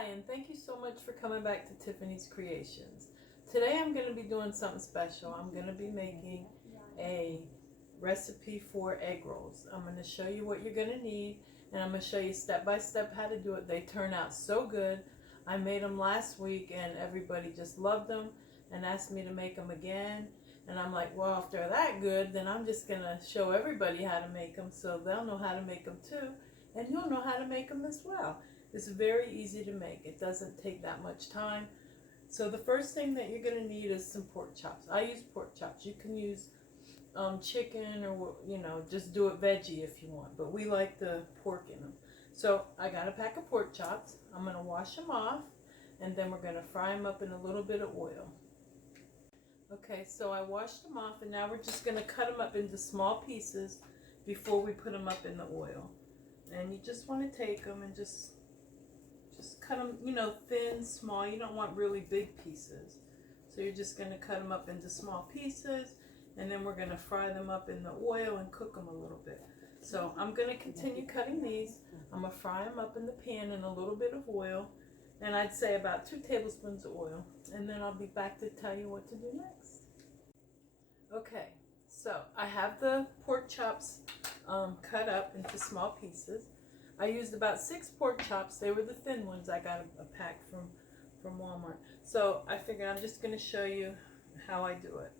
Hi, and thank you so much for coming back to Tiffany's Creations. Today I'm going to be doing something special. I'm going to be making a recipe for egg rolls. I'm going to show you what you're going to need, and I'm going to show you step by step how to do it. They turn out so good. I made them last week and everybody just loved them and asked me to make them again. And I'm like, well, if they're that good, then I'm just going to show everybody how to make them so they'll know how to make them too, and you'll know how to make them as well. It's very easy to make. It doesn't take that much time. So the first thing that you're going to need is some pork chops. I use pork chops. You can use chicken or, just do it veggie if you want. But we like the pork in them. So I got a pack of pork chops. I'm going to wash them off. And then we're going to fry them up in a little bit of oil. Okay, so I washed them off. And now we're just going to cut them up into small pieces before we put them up in the oil. And you just want to take them and just cut them, thin, small. You don't want really big pieces. So you're just going to cut them up into small pieces, and then we're going to fry them up in the oil and cook them a little bit. So I'm going to continue cutting these. I'm going to fry them up in the pan in a little bit of oil, and I'd say about 2 tablespoons of oil. And then I'll be back to tell you what to do next. Okay, so I have the pork chops cut up into small pieces. I used about 6 pork chops. They were the thin ones. I got a pack from Walmart. So I figured I'm just going to show you how I do it.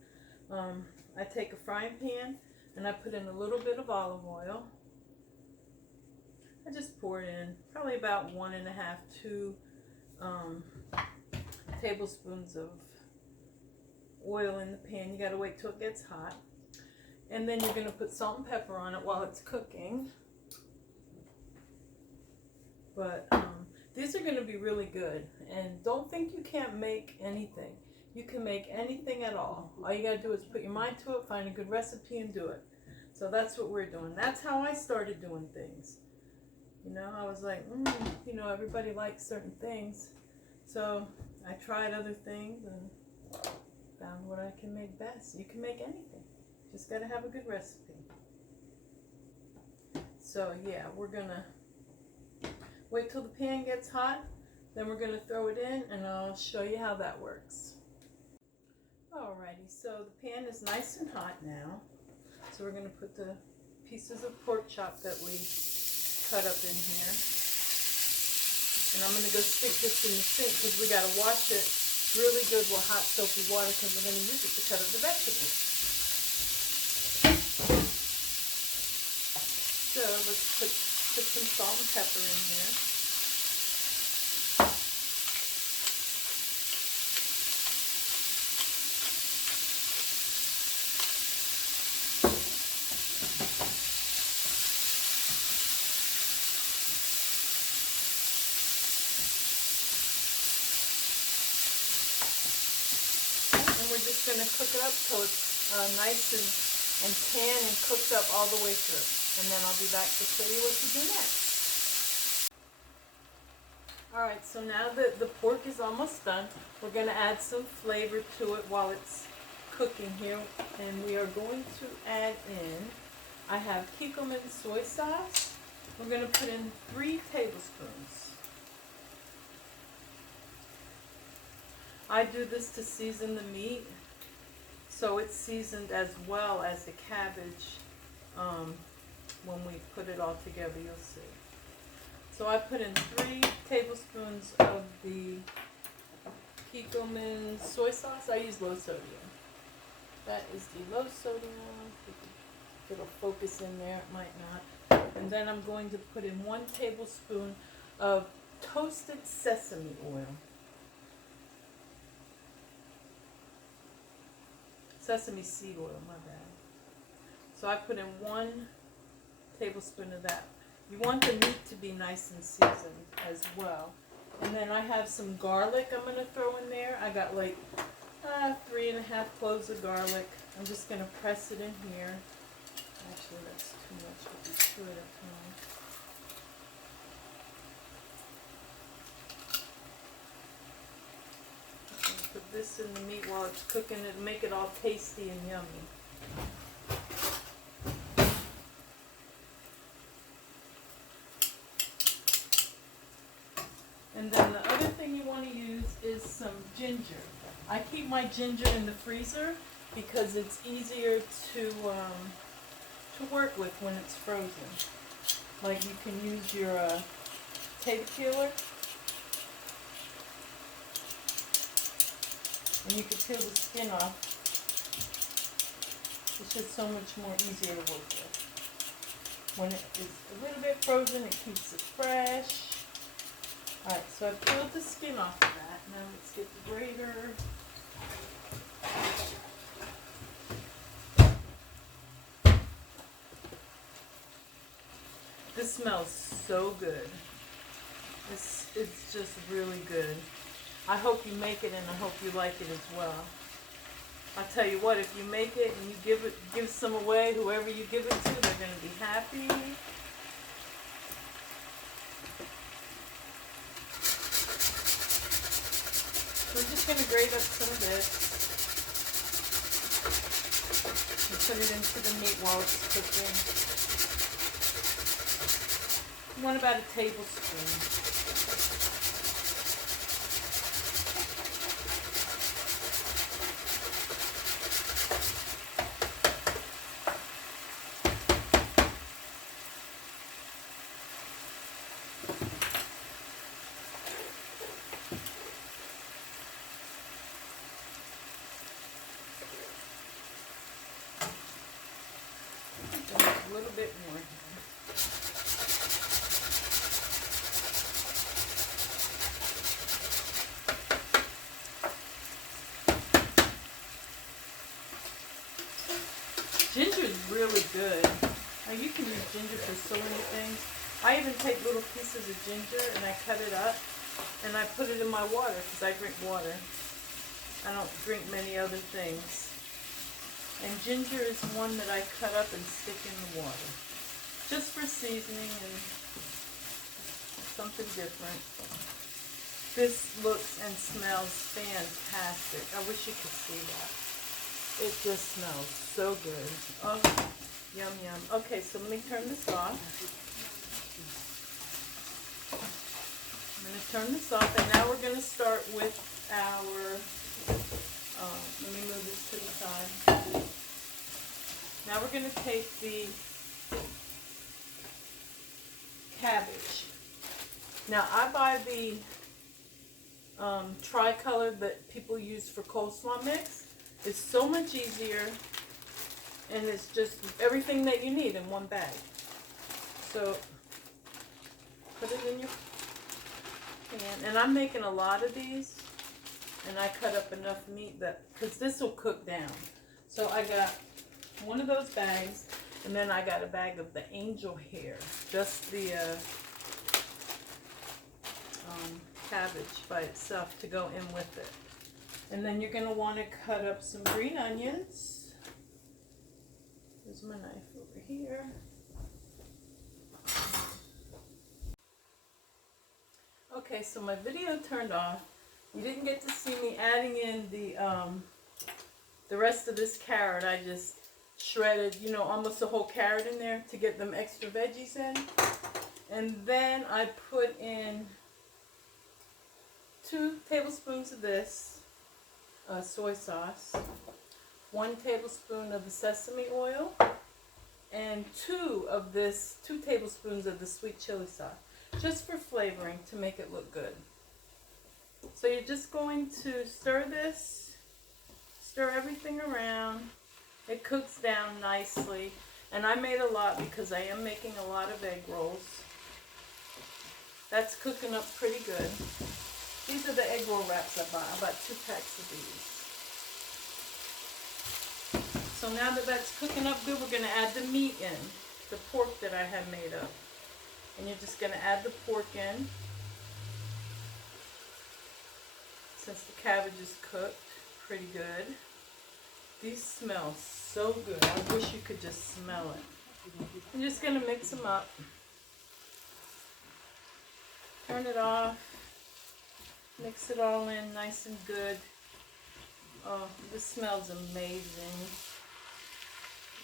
I take a frying pan and I put in a little bit of olive oil. I just pour it in probably about 1.5 to 2 tablespoons of oil in the pan. You got to wait till it gets hot. And then you're going to put salt and pepper on it while it's cooking. But these are going to be really good. And don't think you can't make anything. You can make anything at all. All you got to do is put your mind to it, find a good recipe, and do it. So that's what we're doing. That's how I started doing things. I was like, everybody likes certain things. So I tried other things and found what I can make best. You can make anything. Just got to have a good recipe. So yeah, we're going to wait till the pan gets hot, then we're going to throw it in, and I'll show you how that works. Alrighty, so the pan is nice and hot now. So we're going to put the pieces of pork chop that we cut up in here. And I'm going to go stick this in the sink because we got to wash it really good with hot soapy water because we're going to use it to cut up the vegetables. So let's put some salt and pepper in here. And we're just going to cook it up till it's nice and tan and cooked up all the way through. And then I'll be back to show you what to do next. Alright, so now that the pork is almost done, we're going to add some flavor to it while it's cooking here. And we are going to add in, I have Kikkoman soy sauce. We're going to put in 3 tablespoons. I do this to season the meat, so it's seasoned as well as the cabbage. When we put it all together, you'll see. So I put in 3 tablespoons of the Kikkoman soy sauce. I use low sodium. That is the low sodium. If it'll focus in there, it might not. And then I'm going to put in 1 tablespoon of toasted sesame oil. Sesame seed oil, my bad. So I put in 1 tablespoon of that. You want the meat to be nice and seasoned as well. And then I have some garlic I'm going to throw in there. I got like 3.5 cloves of garlic. I'm just going to press it in here. Actually, that's too much. We'll just do it at a time. Put this in the meat while it's cooking and make it all tasty and yummy. And then the other thing you want to use is some ginger. I keep my ginger in the freezer because it's easier to work with when it's frozen. Like you can use your tape peeler, and you can peel the skin off. It's just so much more easier to work with. When it is a little bit frozen, it keeps it fresh. Alright, so I peeled the skin off of that. Now let's get the grater. This smells so good. It's just really good. I hope you make it, and I hope you like it as well. I'll tell you what, if you make it and you give some away, whoever you give it to, they're going to be happy. So I'm just going to grate up some of this and put it into the meat while it's cooking. You want about a tablespoon. A little bit more. Ginger is really good. Now you can use ginger for so many things. I even take little pieces of ginger and I cut it up and I put it in my water because I drink water. I don't drink many other things. And ginger is one that I cut up and stick in the water. Just for seasoning and something different. This looks and smells fantastic. I wish you could see that. It just smells so good. Oh, yum, yum. Okay, so let me turn this off. I'm going to turn this off, and now we're going to start with our... let me move this to the side. Now we're going to take the cabbage. Now I buy the tricolor that people use for coleslaw mix. It's so much easier, and it's just everything that you need in one bag. So put it in your pan, and I'm making a lot of these. And I cut up enough meat that, because this will cook down. So I got one of those bags, and then I got a bag of the angel hair, just the cabbage by itself to go in with it. And then you're going to want to cut up some green onions. There's my knife over here. Okay, so my video turned off. You didn't get to see me adding in the rest of this carrot. I just shredded, you know, almost a whole carrot in there to get them extra veggies in. And then I put in 2 tablespoons of this soy sauce, 1 tablespoon of the sesame oil, and 2 tablespoons of the sweet chili sauce, just for flavoring to make it look good. So you're just going to stir this, stir everything around. It cooks down nicely. And I made a lot because I am making a lot of egg rolls. That's cooking up pretty good. These are the egg roll wraps I bought. I bought 2 packs of these. So now that that's cooking up good, we're going to add the meat in, the pork that I have made up. And you're just going to add the pork in. Since the cabbage is cooked pretty good. These smell so good. I wish you could just smell it. I'm just going to mix them up. Turn it off. Mix it all in nice and good. Oh, this smells amazing.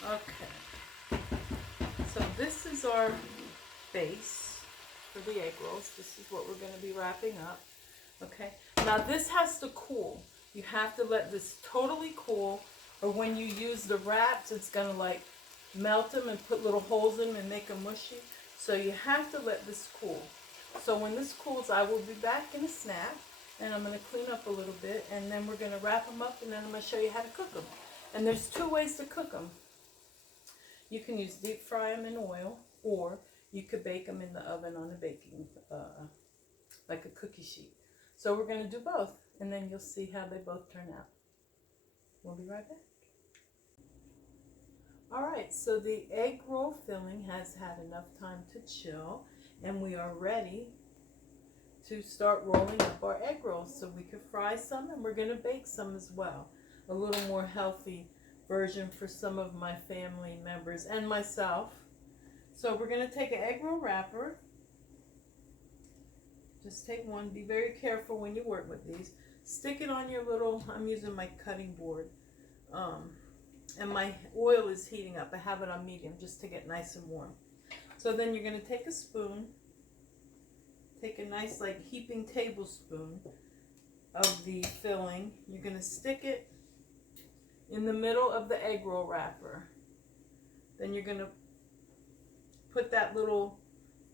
Okay. So this is our base. for the egg rolls. This is what we're going to be wrapping up. Okay, now this has to cool. You have to let this totally cool, or when you use the wraps, it's going to like melt them and put little holes in them and make them mushy. So you have to let this cool. So when this cools, I will be back in a snap, and I'm going to clean up a little bit, and then we're going to wrap them up, and then I'm going to show you how to cook them. And there's two ways to cook them. You can use deep fry them in oil, or you could bake them in the oven on a baking, like a cookie sheet. So we're going to do both, and then you'll see how they both turn out. We'll be right back. Alright, so the egg roll filling has had enough time to chill, and we are ready to start rolling up our egg rolls. So we could fry some, and we're going to bake some as well. A little more healthy version for some of my family members and myself. So we're going to take an egg roll wrapper. Just take one. Be very careful when you work with these. Stick it on your little, I'm using my cutting board. And my oil is heating up. I have it on medium just to get nice and warm. So then you're going to take a spoon. Take a nice like heaping tablespoon of the filling. You're going to stick it in the middle of the egg roll wrapper. Then you're going to put that little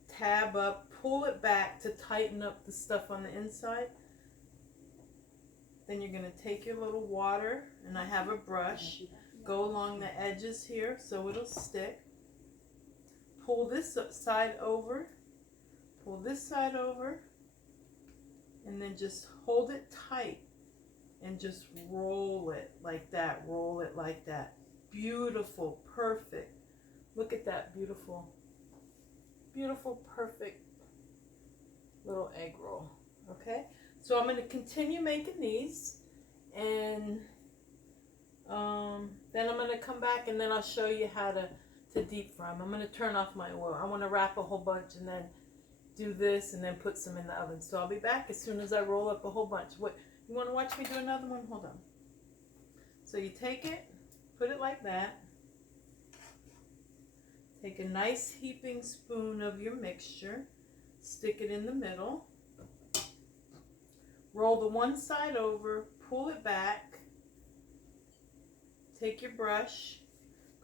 tab up, pull it back to tighten up the stuff on the inside. Then you're going to take your little water, and I have a brush, go along the edges here so it'll stick. Pull this side over, pull this side over, and then just hold it tight and just roll it like that, roll it like that. Beautiful, perfect. Look at that beautiful, beautiful, perfect little egg roll. Okay, so I'm going to continue making these, and then I'm going to come back, and then I'll show you how to deep fry them. I'm going to turn off my oil. I want to wrap a whole bunch and then do this and then put some in the oven. So I'll be back as soon as I roll up a whole bunch. What, you want to watch me do another one? Hold on. So you take it, put it like that. Take a nice heaping spoon of your mixture, stick it in the middle, roll the one side over, pull it back, take your brush,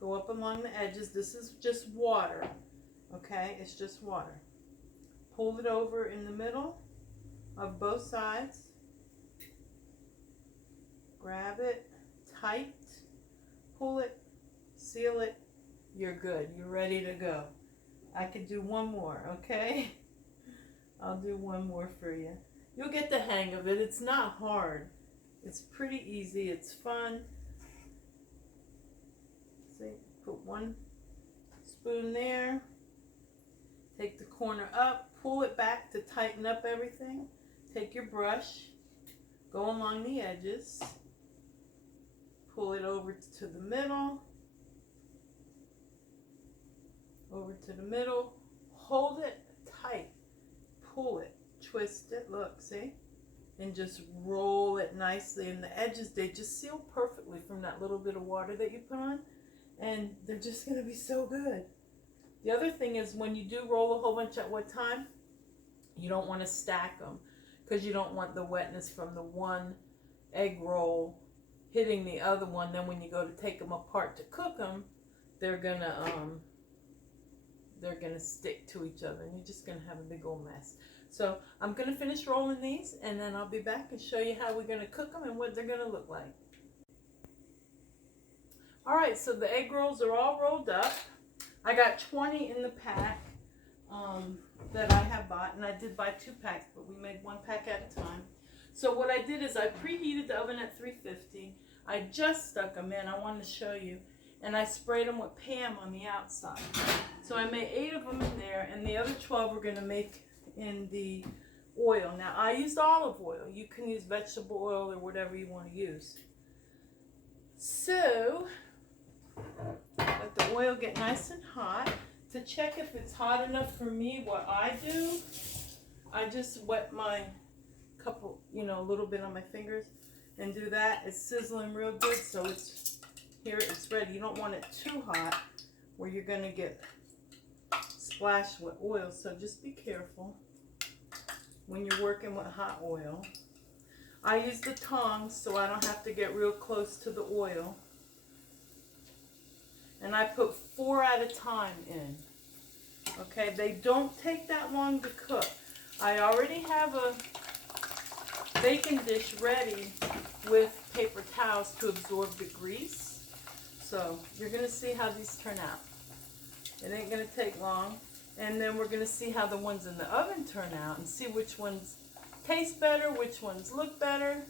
go up along the edges. This is just water, okay? It's just water. Pull it over in the middle of both sides, grab it tight, pull it, seal it. You're good. You're ready to go. I could do one more, okay? I'll do one more for you. You'll get the hang of it. It's not hard. It's pretty easy. It's fun. See, put one spoon there. Take the corner up. Pull it back to tighten up everything. Take your brush. Go along the edges. Pull it over to the middle. Over to the middle, hold it tight, pull it, twist it, look, see? And just roll it nicely. And the edges, they just seal perfectly from that little bit of water that you put on. And they're just going to be so good. The other thing is when you do roll a whole bunch at one time, you don't want to stack them because you don't want the wetness from the one egg roll hitting the other one. Then when you go to take them apart to cook them, they're going to stick to each other, and you're just going to have a big old mess. So I'm going to finish rolling these, and then I'll be back and show you how we're going to cook them and what they're going to look like. Alright, so the egg rolls are all rolled up. I got 20 in the pack that I have bought, and I did buy 2 packs, but we made 1 pack at a time. So what I did is I preheated the oven at 350. I just stuck them in. I wanted to show you. And I sprayed them with Pam on the outside. So I made 8 of them in there, and the other 12 we're going to make in the oil. Now, I used olive oil. You can use vegetable oil or whatever you want to use. So, let the oil get nice and hot. To check if it's hot enough for me, what I do, I just wet my couple, a little bit on my fingers and do that. It's sizzling real good, so it's ready. You don't want it too hot where you're going to get splash with oil, so just be careful when you're working with hot oil. I use the tongs so I don't have to get real close to the oil. And I put 4 at a time in. Okay, they don't take that long to cook. I already have a baking dish ready with paper towels to absorb the grease. So you're going to see how these turn out. It ain't going to take long. And then we're going to see how the ones in the oven turn out and see which ones taste better, which ones look better.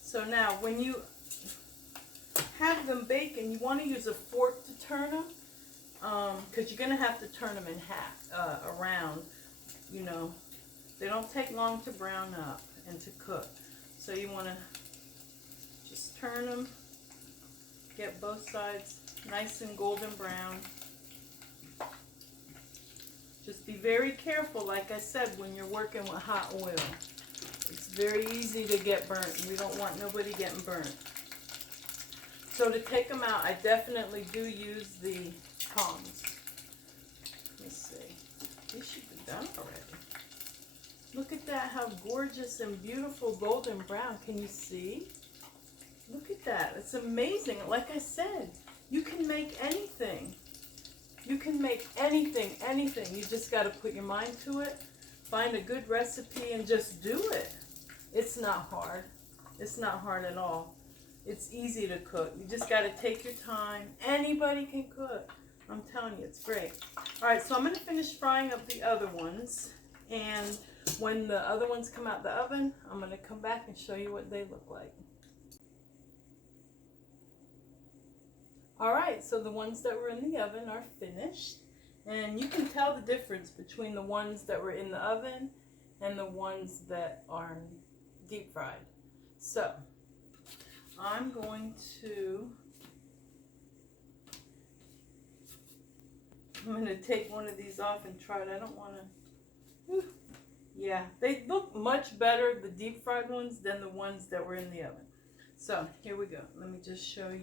So now when you have them baking, you want to use a fork to turn them, because you're going to have to turn them in half, around, you know. They don't take long to brown up and to cook. So you want to just turn them, get both sides nice and golden brown. Just be very careful, like I said, when you're working with hot oil. It's very easy to get burnt. We don't want nobody getting burnt. So to take them out, I definitely do use the tongs. Let's see. These should be done already. Look at that, how gorgeous and beautiful golden brown. Can you see? Look at that. It's amazing. Like I said, you can make anything. You can make anything, anything. You just got to put your mind to it, find a good recipe, and just do it. It's not hard. It's not hard at all. It's easy to cook. You just got to take your time. Anybody can cook. I'm telling you, it's great. All right, so I'm going to finish frying up the other ones. And when the other ones come out the oven, I'm going to come back and show you what they look like. All right, so the ones that were in the oven are finished. And you can tell the difference between the ones that were in the oven and the ones that are deep fried. So I'm going to take one of these off and try it. I don't want to. Yeah, they look much better, the deep fried ones, than the ones that were in the oven. So here we go. Let me just show you.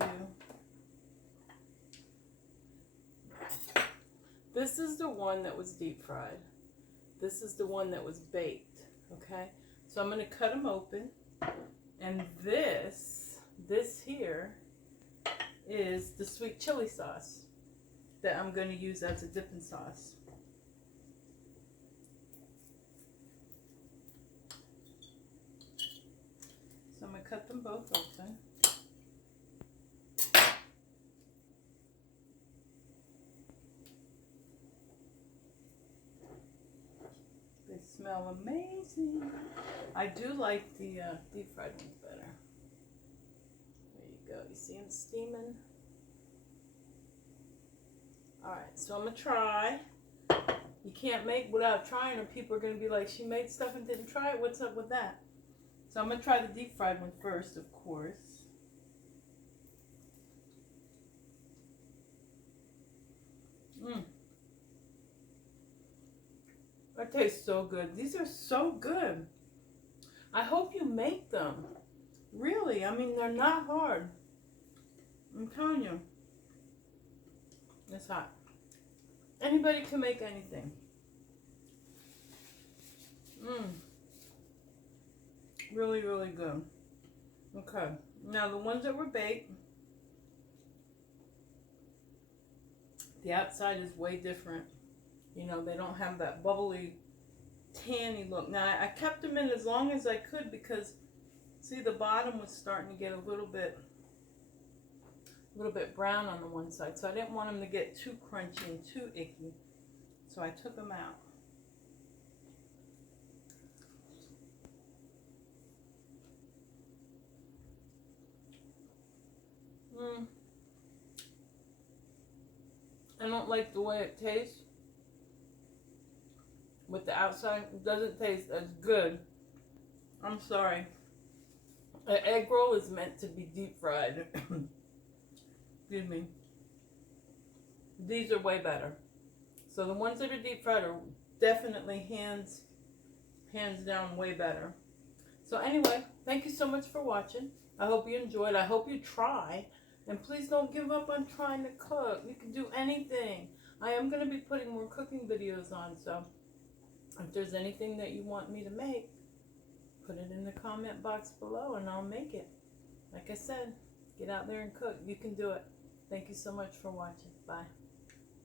This is the one that was deep fried. This is the one that was baked. Okay, so I'm going to cut them open. And this here is the sweet chili sauce that I'm going to use as a dipping sauce. So I'm going to cut them both open. They smell amazing. I do like the deep fried ones better. There you go. You see them steaming? Alright, so I'm going to try. You can't make without trying, or people are going to be like, she made stuff and didn't try it. What's up with that? So I'm going to try the deep fried one first, of course. That tastes so good. These are so good. I hope you make them. Really, I mean, they're not hard. I'm telling you. It's hot. Anybody can make anything. Really, really good. Okay. Now, the ones that were baked, the outside is way different. You know, they don't have that bubbly, tanny look. Now, I kept them in as long as I could because, see, the bottom was starting to get a little bit brown on the one side. So I didn't want them to get too crunchy and too icky. So I took them out. I don't like the way it tastes. With the outside, it doesn't taste as good. I'm sorry. An egg roll is meant to be deep fried. Excuse me. These are way better. So the ones that are deep fried are definitely hands down way better. So anyway, thank you so much for watching. I hope you enjoyed. I hope you try. And please don't give up on trying to cook. You can do anything. I am going to be putting more cooking videos on, so if there's anything that you want me to make, put it in the comment box below and I'll make it. Like I said, get out there and cook. You can do it. Thank you so much for watching. Bye.